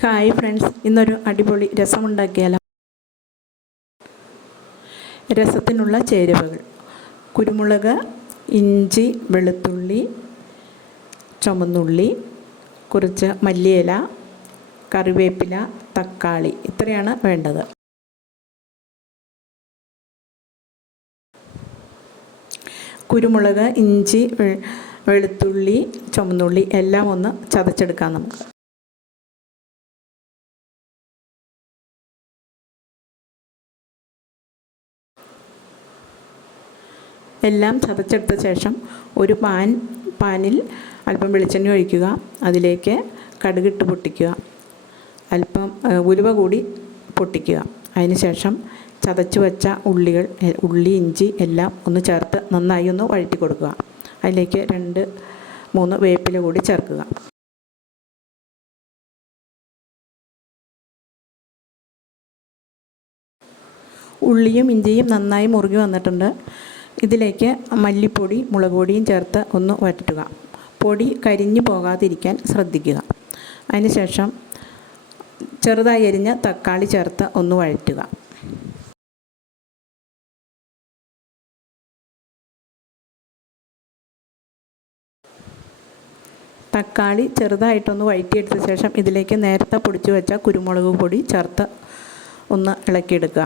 Hi friends ഇന്നൊരു അടിപൊളി രസമുണ്ടാക്കിയാലോ? രസത്തിനുള്ള ചേരുവകൾ. കുരുമുളക് ഇഞ്ചി വെളുത്തുള്ളി ചുമന്നുള്ളി കുറച്ച് മല്ലിയില കറിവേപ്പില തക്കാളി ഇത്രയാണ് വേണ്ടത്. കുരുമുളക് ഇഞ്ചി വെളുത്തുള്ളി ചുമന്നുള്ളി എല്ലാം ഒന്ന് ചതച്ചെടുക്കാം നമുക്ക്. എല്ലാം ചതച്ചെടുത്ത ശേഷം ഒരു പാൻ പാനിൽ അല്പം വെളിച്ചെണ്ണ ഒഴിക്കുക. അതിലേക്ക് കടുകിട്ട് പൊട്ടിക്കുക. അല്പം ഉലുവ കൂടി പൊട്ടിക്കുക. അതിനുശേഷം ചതച്ചു വെച്ച ഉള്ളികൾ ഉള്ളി ഇഞ്ചി എല്ലാം ഒന്ന് ചേർത്ത് നന്നായി ഒന്ന് വഴറ്റി കൊടുക്കുക. അതിലേക്ക് രണ്ട് മൂന്ന് വേപ്പില കൂടി ചേർക്കുക. ഉള്ളിയും ഇഞ്ചിയും നന്നായി മുറുകി വന്നിട്ടുണ്ട്. ഇതിലേക്ക് മല്ലിപ്പൊടി മുളക് പൊടിയും ചേർത്ത് ഒന്ന് വഴറ്റുക. പൊടി കരിഞ്ഞു പോകാതിരിക്കാൻ ശ്രദ്ധിക്കുക. അതിനുശേഷം ചെറുതായി അരിഞ്ഞ തക്കാളി ചേർത്ത് ഒന്ന് വഴറ്റുക. തക്കാളി ചെറുതായിട്ടൊന്ന് വഴറ്റിയെടുത്ത ശേഷം ഇതിലേക്ക് നേരത്തെ പൊടിച്ചു വെച്ച കുരുമുളക് പൊടി ചേർത്ത് ഒന്ന് ഇളക്കിയെടുക്കുക.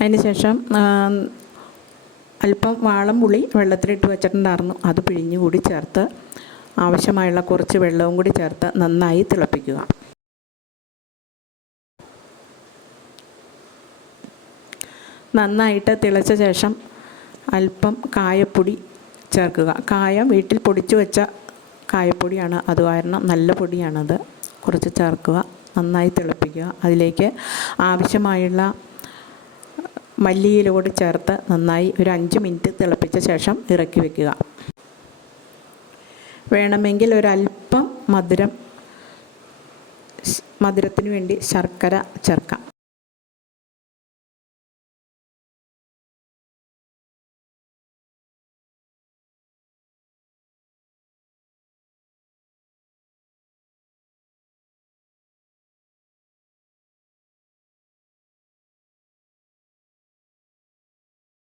അതിനുശേഷം അല്പം വാളം പുളി വെള്ളത്തിലിട്ട് വെച്ചിട്ടുണ്ടായിരുന്നു. അത് പിഴിഞ്ഞു കൂടി ചേർത്ത് ആവശ്യമായുള്ള കുറച്ച് വെള്ളവും കൂടി ചേർത്ത് നന്നായി തിളപ്പിക്കുക. നന്നായിട്ട് തിളച്ച ശേഷം അല്പം കായപ്പൊടി ചേർക്കുക. കായം വീട്ടിൽ പൊടിച്ചു വെച്ച കായപ്പൊടിയാണ്. അത് കാരണം നല്ല പൊടിയാണത്. കുറച്ച് ചേർക്കുക. നന്നായി തിളപ്പിക്കുക. അതിലേക്ക് ആവശ്യമായുള്ള മല്ലിയില കൂടി ചേർത്ത് നന്നായി ഒരു അഞ്ച് മിനിറ്റ് തിളപ്പിച്ച ശേഷം ഇറക്കി വെക്കുക. വേണമെങ്കിൽ ഒരല്പം മധുരം മധുരത്തിന് വേണ്ടി ശർക്കര ചേർക്കാം.